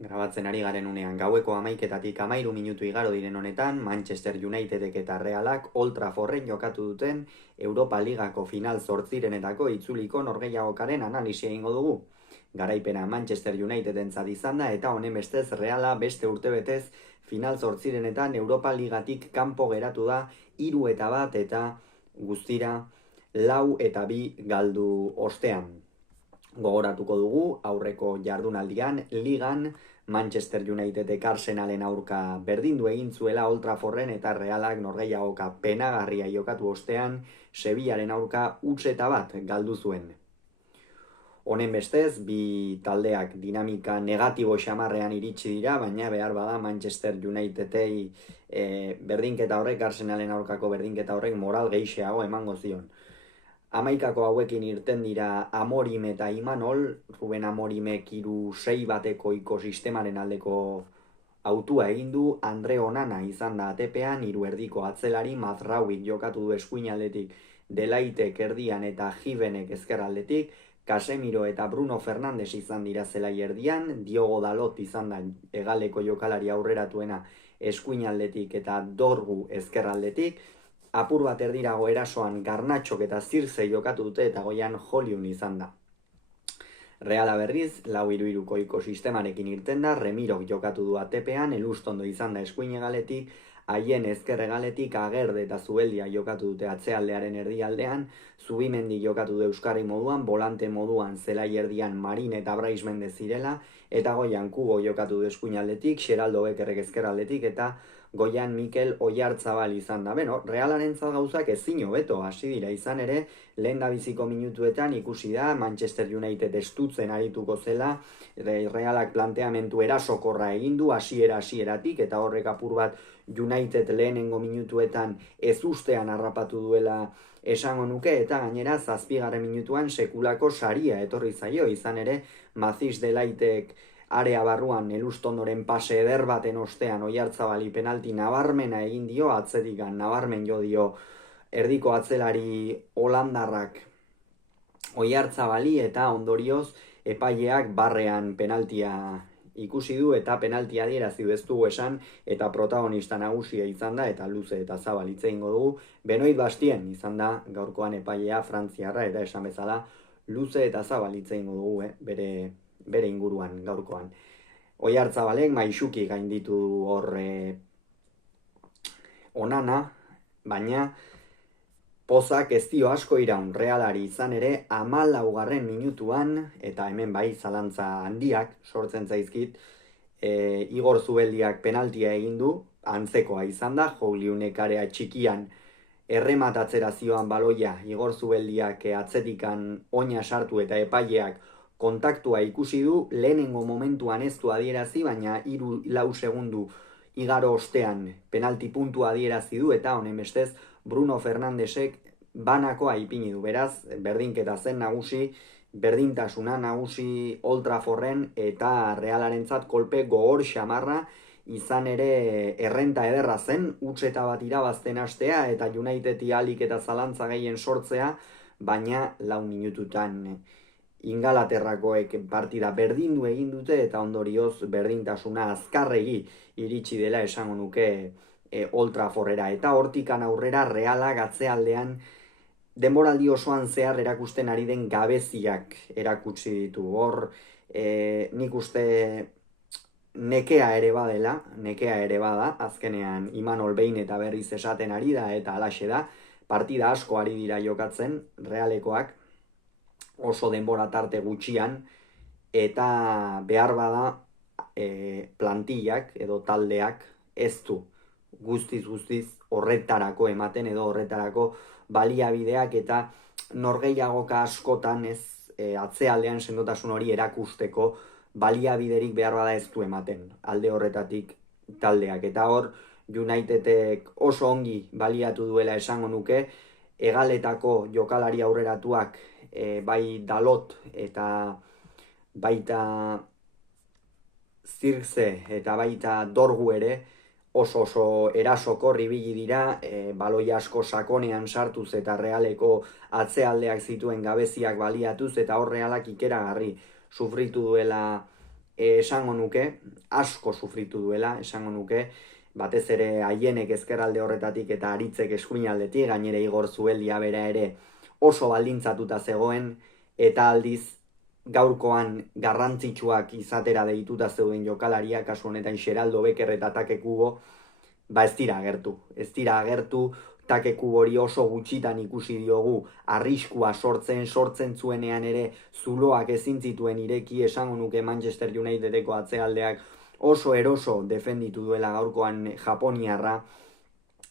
Grabatzen ari garen unean gaueko 11:13 igaro diren honetan, Manchester Unitedek eta Realak Old Trafforden jokatu duten Europa Ligako final zortzirenetako itzuliko norgehiagokaren analisia egingo dugu. Garaipena Manchester Unitedentzat izan da eta honen bestez Reala beste urtebetez final zortzirenetan Europa Ligatik kanpo geratu da 3-1 eta guztira 4-2 galdu ostean. Gogoratuko dugu, aurreko jardunaldian, ligan Manchester Unitedek Arsenalen aurka berdindu egin zuela Old Trafforden eta Realak norgehiagoka penagarria jokatu ostean, Sevillaren aurka 1-1 galdu zuen. Honen bestez, bi taldeak dinamika negatibo xamarrean iritsi dira, baina behar bada Manchester Unitedei berdinketa horrek, Arsenalen aurkako berdinketa horrek moral gehixeago emango zion. 11 hauekin irten dira Amorim eta Imanol, Ruben Amorimek 3-6 bateko ekosistemaren aldeko autua egin du, Andre Onana izan da atepean, 3 atzelari, Mazraoui jokatu du eskuinaldetik, Delaitek erdian eta Gibenek ezkerraldetik, Casemiro eta Bruno Fernandes izan dira zelai erdian, Diogo Dalot izan da hegaleko jokalari aurreratuena eskuinaldetik eta Dorgu ezkerraldetik, apur bat erdirago erasoan Garnatxok eta Zirze jokatu dute eta goian Joliun izan da. Reala berriz, 4-3-ko ekosistemarekin irten da, Remirok jokatu du atepean, Elustondo izan da eskuinegaletik, haien ezkerregaletik Agerde eta Zubeldia jokatu dute atzealdearen erdialdean, Zubimendi jokatu du Euskarri moduan, Volante moduan zelai erdian Marin eta Brais Mendez zirela, eta goian Kubo jokatu du eskuinaldetik, Xeraldo Bekerrek ezkerraldetik eta goian Mikel Oiartzabal izan da. Beno, Realaren gauzak ezin hobeto hasi dira, izan ere, lehendabiziko minutuetan ikusi da Manchester United estutzen arituko zela, Realak planteamendu erasokorra egin du hasieratik eta horrek apur bat United lehenengo minutuetan ez ustean harrapatu duela esango nuke, eta gainera 7. minutuan sekulako saria etorri zaio, izan ere Mathis Delaitek area barruan Elustondoren pase eder baten ostean Oiartzabali penalti nabarmena egin dio, atzetikan nabarmen jo dio erdiko atzelari holandarrak Oiartzabali, eta ondorioz epaileak barrean penaltia ikusi du eta penaltia adierazi du, ez dugu esan, eta protagonista nagusia izan da, eta luze eta zabal hitz egingo dugu. Benoit Bastien izan da gaurkoan epailea frantziarra, eta esan bezala luze eta zabal hitz egingo dugu, bere inguruan gaurkoan. Oiartzabalek maixuki gainditu hor Onana, baina pozak ez dio asko iraun Realari, izan ere 14. minutuan, eta hemen bai zalantza handiak sortzen zaizkit, Igor Zubeldiak penaltia egin du, antzekoa izan da, Joliunek area txikian errematatzera zioan baloia, Igor Zubeldiak atzetikan oina sartu eta epaileak kontaktua ikusi du, lehenengo momentuan ez du adierazi, baina 3-4 segundu igaro ostean penalti puntua adierazi du, eta honen bestez Bruno Fernandesek banakoa ipini du. Beraz, berdinketa zen nagusi, berdintasuna nagusi Old Trafforden, eta Realarentzat kolpe gogor xamarra, izan ere errenta ederra zen, 1-1 irabazten hastea eta Unitedi alik eta zalantza gehien sortzea, baina 4 minututan Ingalaterrakoek partida berdindu egin dute, eta ondorioz berdintasuna azkarregi iritsi dela esango nuke Old Traffordera, eta hortikan aurrera Realak atzealdean denboraldi osoan zehar erakusten ari den gabeziak erakutsi ditu. Hor nik uste nekea ere bada, azkenean Imanol behin eta berriz esaten ari da, eta alaxe da, partida asko ari dira jokatzen Realekoak, oso denbora tarte gutxian, eta behar bada plantillak edo taldeak ez du guztiz horretarako ematen, edo horretarako baliabideak, eta norgehiagoka askotan ez atzealdean sendotasun hori erakusteko baliabiderik behar bada ez du ematen alde horretatik taldeak, eta hor Unitedek oso ongi baliatu duela esango nuke, hegaletako jokalari aurreratuak bai Dalot eta baita Zirze eta baita Dorgu ere oso erasokor ibili dira, baloi asko sakonean sartuz eta Realeko atzealdeak zituen gabeziak baliatuz, eta hor Realak ikeragarri sufritu duela esango nuke, asko sufritu duela, esango nuke, batez ere haienek ezkerralde horretatik eta Aritzek eskuinaldetik, gainera Igor Zubeldia bera ere oso baldintzatuta zegoen, eta aldiz gaurkoan garrantzitsuak izatera deituta zeuden jokalaria, kasu honetan Xeraldo Becker eta Take Kubo, ez dira agertu. Ez dira agertu, Take Kubori oso gutxitan ikusi diogu arriskua sortzen zuenean ere zuloak ezin zituen ireki, esango nuke Manchester Unitedeko atzealdeak oso eroso defenditu duela gaurkoan Japoniarra,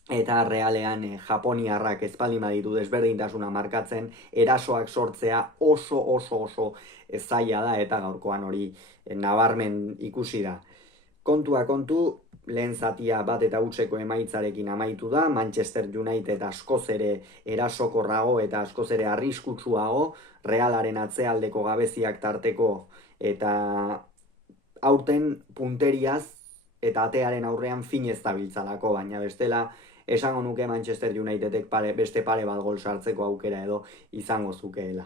eta realean Japoniarrak ez baldin baditu desberdintasuna markatzen, erasoak sortzea oso zaila da, eta gaurkoan hori nabarmen ikusi da. Kontua kontu, lehen zatia bat eta hutseko emaitzarekin amaitu da, Manchester United askoz ere erasokorrago eta askoz ere arriskutsuago, Realaren atzealdeko gabeziak tarteko, eta aurten punteriaz eta atearen aurrean finez dabiltzalako, baina bestela esango nuke Manchester Unitedek beste pare bat gol sartzeko aukera edo izango zukeela.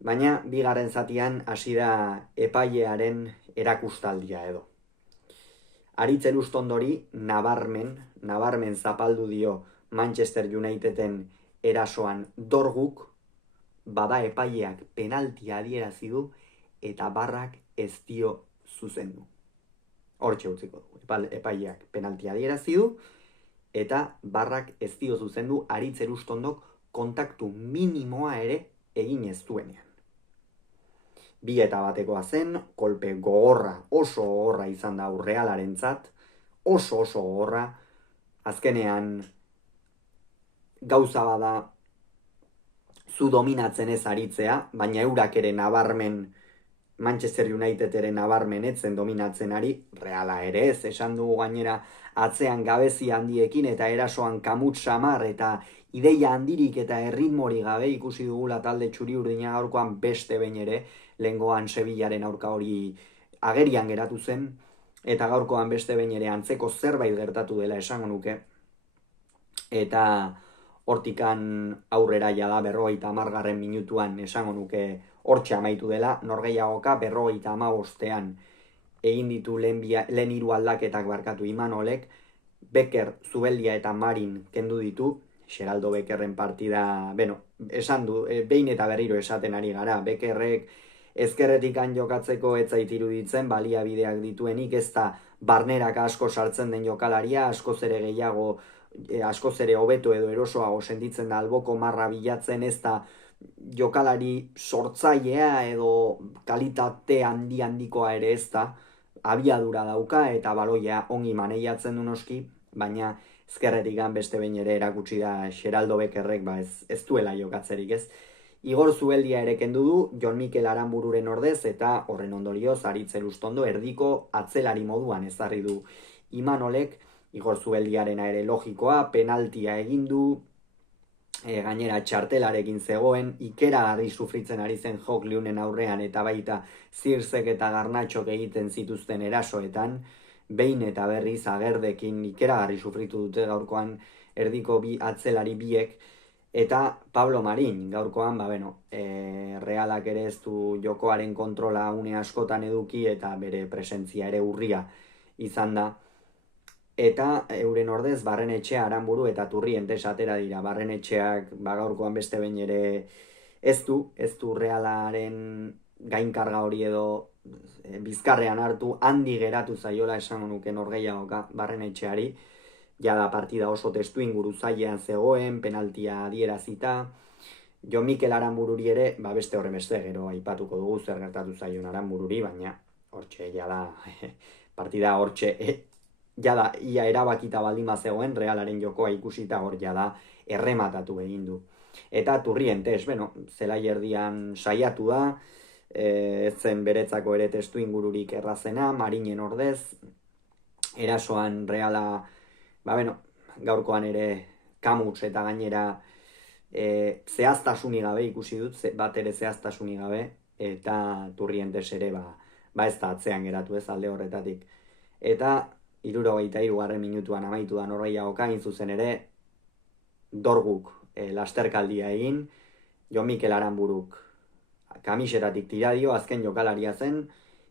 Baina bigarren zatian hasi da epailearen erakustaldia edo. Aritz Elustondori nabarmen zapaldu dio Manchester Uniteden erasoan dorguk, bada epaileak penaltia adierazi du eta barrak ez dio zuzendu. Hortxe utziko du, epaileak penaltia adierazi du eta barrak ez dio zuzendu Aritz Elustondok kontaktu minimoa ere egin ez duenean. 2-batekoa zen, kolpe gogorra, oso gogorra izan da Realarentzat, oso gogorra, azkenean gauza bada zu dominatzen ez aritzea, baina eurak ere nabarmen, Manchester United ere nabarmen etzen dominatzen ari, Reala ere ez, esan dugu gainera atzean gabezi handiekin eta erasoan kamut samar eta ideia handirik eta erritmori gabe ikusi dugula talde txuri urdina gaurkoan beste behin ere, lehengoan Sevillaren aurka hori agerian geratu zen, eta gaurkoan beste behin ere antzeko zerbait gertatu dela esango nuke, eta hortikan aurrera jada 50. minutuan esango nuke hortxe amaitu dela, norgehiagoka 55. egin ditu lehen 3 aldaketak barkatu Imanolek, Becker, Zubeldia eta Marin kendu ditu, Xeraldo Beckerren partida, esan du, behin eta berriro esaten ari gara, Beckerrek ezkerretik jokatzeko ez zait iruditzen, baliabideak dituenik, ez da barnerak asko sartzen den jokalaria, askoz ere gehiago, askoz ere hobeto edo erosoago sentitzen da alboko marra bilatzen, ez da jokalari sortzailea edo kalitate handikoa ere ez da, abiadura dauka eta baloia ongi maneiatzen du noski, baina ezkerretik beste behin ere erakutsi da Xeraldo Beckerrek ez duela jokatzerik ez. Igor Zubeldia ere kendu du, Jon Mikel Aranbururen ordez eta horren ondorioz Aritz Elustondo erdiko atzelari moduan ezarri du Imanolek, Igor Zubeldiarena ere logikoa, penaltia egin du, gainera txartelarekin zegoen, ikeragarri sufritzen ari zen Jok Liunen aurrean eta baita Zirzek eta Garnatxok egiten zituzten erasoetan, behin eta berriz Agerdekin ikeragarri sufritu dute gaurkoan erdiko atzelari biek, eta Pablo Marin gaurkoan, Realak ere ez du jokoaren kontrola une askotan eduki eta bere presentzia ere urria izan da. Eta euren ordez Barrenetxea, Aranburu eta Turrientes atera dira. Barrenetxeak gaurkoan beste behin ere ez du Realaren gainkarga hori edo bizkarrean hartu, handi geratu zaiola esango nuke norgehiagoka Barrenetxeari. Jada partida oso testu inguru zailean zegoen, penaltia adierazita. Jon Mikel Aranbururi ere, beste horren beste gero aipatuko dugu zer gertatu zaion Aranbururi, baina hortxe jada partida hortxe jada ia erabakita baldin zegoen, Realaren jokoa ikusita hor jada errematatu egin du. Eta Turrientes, zelai erdian saiatu da, ez zen beretzako ere testu ingururik errazena, Marinen ordez, erasoan Reala, gaurkoan ere kamuts eta gainera zehaztasunik gabe ikusi dut, bat ere zehaztasunik gabe, eta Turrientes ere ez da atzean geratu ez alde horretatik. Eta 73. minutuan amaitu da norgehiagoka, hain zuzen ere dorguk lasterkaldia egin, Jon Mikel Aranburuk kamisetatik tira dio, azken jokalaria zen,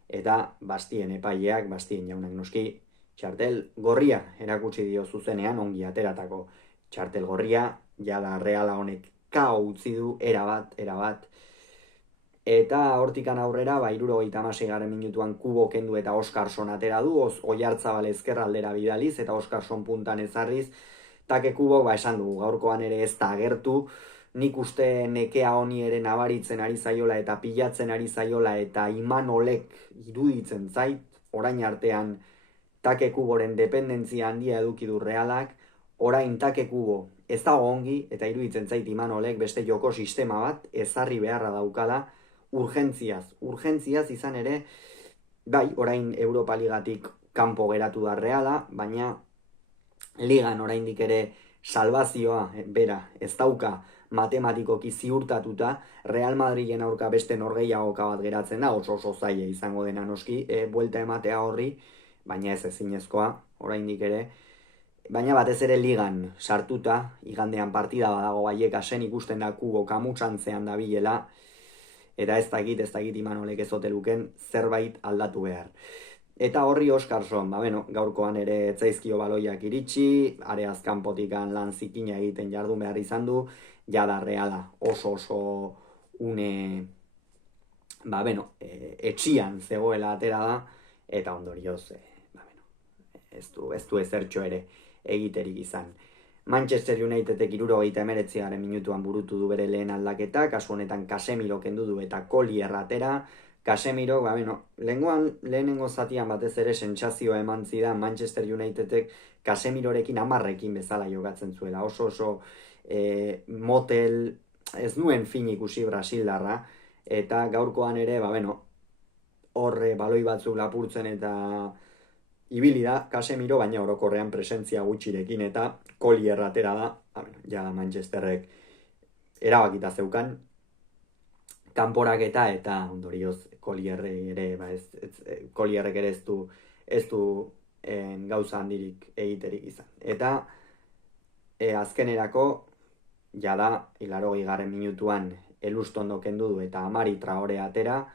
eta Bastien epaileak, Bastien jaunak noski, txartel gorria erakutsi dio zuzenean ongi ateratako txartel gorria, jada Reala honek kao utzi du, erabat, eta hortikan aurrera, 76. minutuan Kubo kendu eta Oskarson atera du, Oiartzabal ezkerra aldera bidaliz, eta Oskarson puntan ezarriz, Take Kubo, esan dugu, gaurkoan ere ez da agertu, nik uste nekea honi ere nabaritzen ari zaiola eta pilatzen ari zaiola eta Imanolek iruditzen zait, orain artean Take Kuboren dependentzia handia eduki du Realak, orain Take Kubo ez dago ongi eta iruditzen zait Imanolek beste joko sistema bat ezarri beharra daukala, urgentziaz izan ere, bai, orain Europa Ligatik kanpo geratu da Reala, baina ligan oraindik ere salvazioa bera ez dauka matematikoki ziurtatuta, Real Madrilen aurka beste norgehiagoka bat geratzen da, oso zaila izango dena noski, buelta ematea horri, baina ez ezinezkoa, oraindik ere, baina batez ere ligan sartuta, igandean partida badago Baiekasen ikusten da Kubo kamutsantzean dabilela, eta ez dakit Imanolek ez ote luken zerbait aldatu behar. Eta horri Oskarson, gaurkoan ere etzaizkio baloiak iritsi, areaz kanpotikan lan zikina egiten jardun behar izan du, jada Reala oso une, etxian zegoela atera da, eta ondorioz, ez du ezertxo ere egiterik izan. Manchester Unitedek 79. minutuan burutu du bere lehen aldaketa, kasu honetan Casemiro kendu du eta Collier atera. Casemiro, lehenengo zatian batez ere sentsazioa eman zidan Manchester Unitedek Casemirorekin 10 bezala jokatzen zuela. Oso motel, ez nuen fin ikusi Brasildarra, eta gaurkoan ere, horre baloi batzuk lapurtzen eta ibili da Casemiro, baina orokorrean presentzia gutxirekin eta Collier atera da, ja Manchesterrek erabakita zeukan kanporaketa eta ondorioz Collierrek ere ez du gauza handirik egiterik izan. Eta azkenerako, jada 80. minutuan Elustondo kendu du eta Amari Traore atera,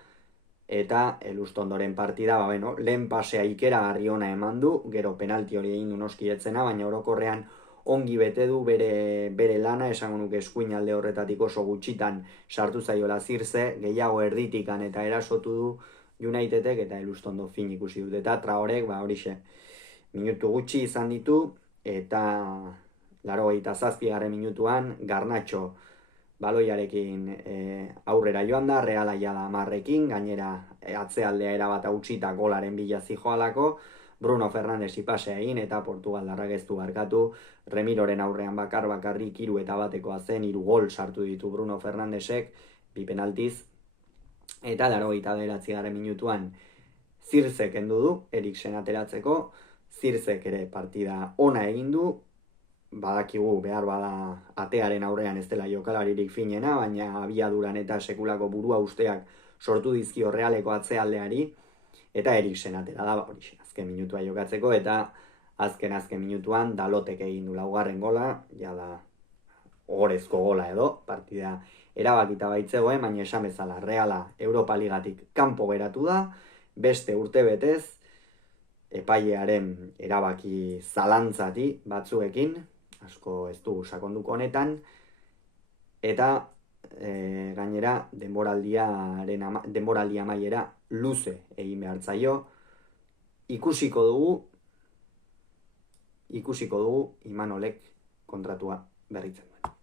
eta Elustondoren partida, lehen pasea ikeragarri ona eman du, gero penalti hori egin du noski etzena, baina orokorrean ongi bete du bere lana, esango nuke eskuin alde horretatik oso gutxitan sartu zaiola Zirze, gehiago erditikan eta erasotu du Unitedek eta Elustondo fin ikusi dut, eta Traorek, horixe, minutu gutxi izan ditu, eta 87. minutuan Garnacho baloiarekin aurrera joan da, Reala jada 10ekin, gainera atzealdea erabat hautsita golaren bila zijoalako, Bruno Fernandes ipasea egin eta Portugaldarrak ez du barkatu, Remiroren aurrean bakarrik 3-1 zen, 3 gol sartu ditu Bruno Fernandesek, 2 penaltiz, eta 89. minutuan Zirze kendu du, Eriksen ateratzeko, Zirzek ere partida ona egin du, badakigu behar bada atearen aurrean ez dela jokalaririk finena, baina abiaduran eta sekulako burua usteak sortu dizkio Realeko atzealdeari, eta Eriksen atera da, azken minutua jokatzeko, eta azken minutuan Dalotek egin du 4. gola, jada ogorezko gola edo, partida erabakita baitzegoen, baina esan bezala Reala Europa Ligatik kanpo geratu da, beste urtebetez, epailearen erabaki zalantzati batzuekin, asko ez du sakonduko honetan, eta gainera denboraldia amaiera luze egin behar zaio, ikusiko dugu Imanolek kontratua berritzen duen.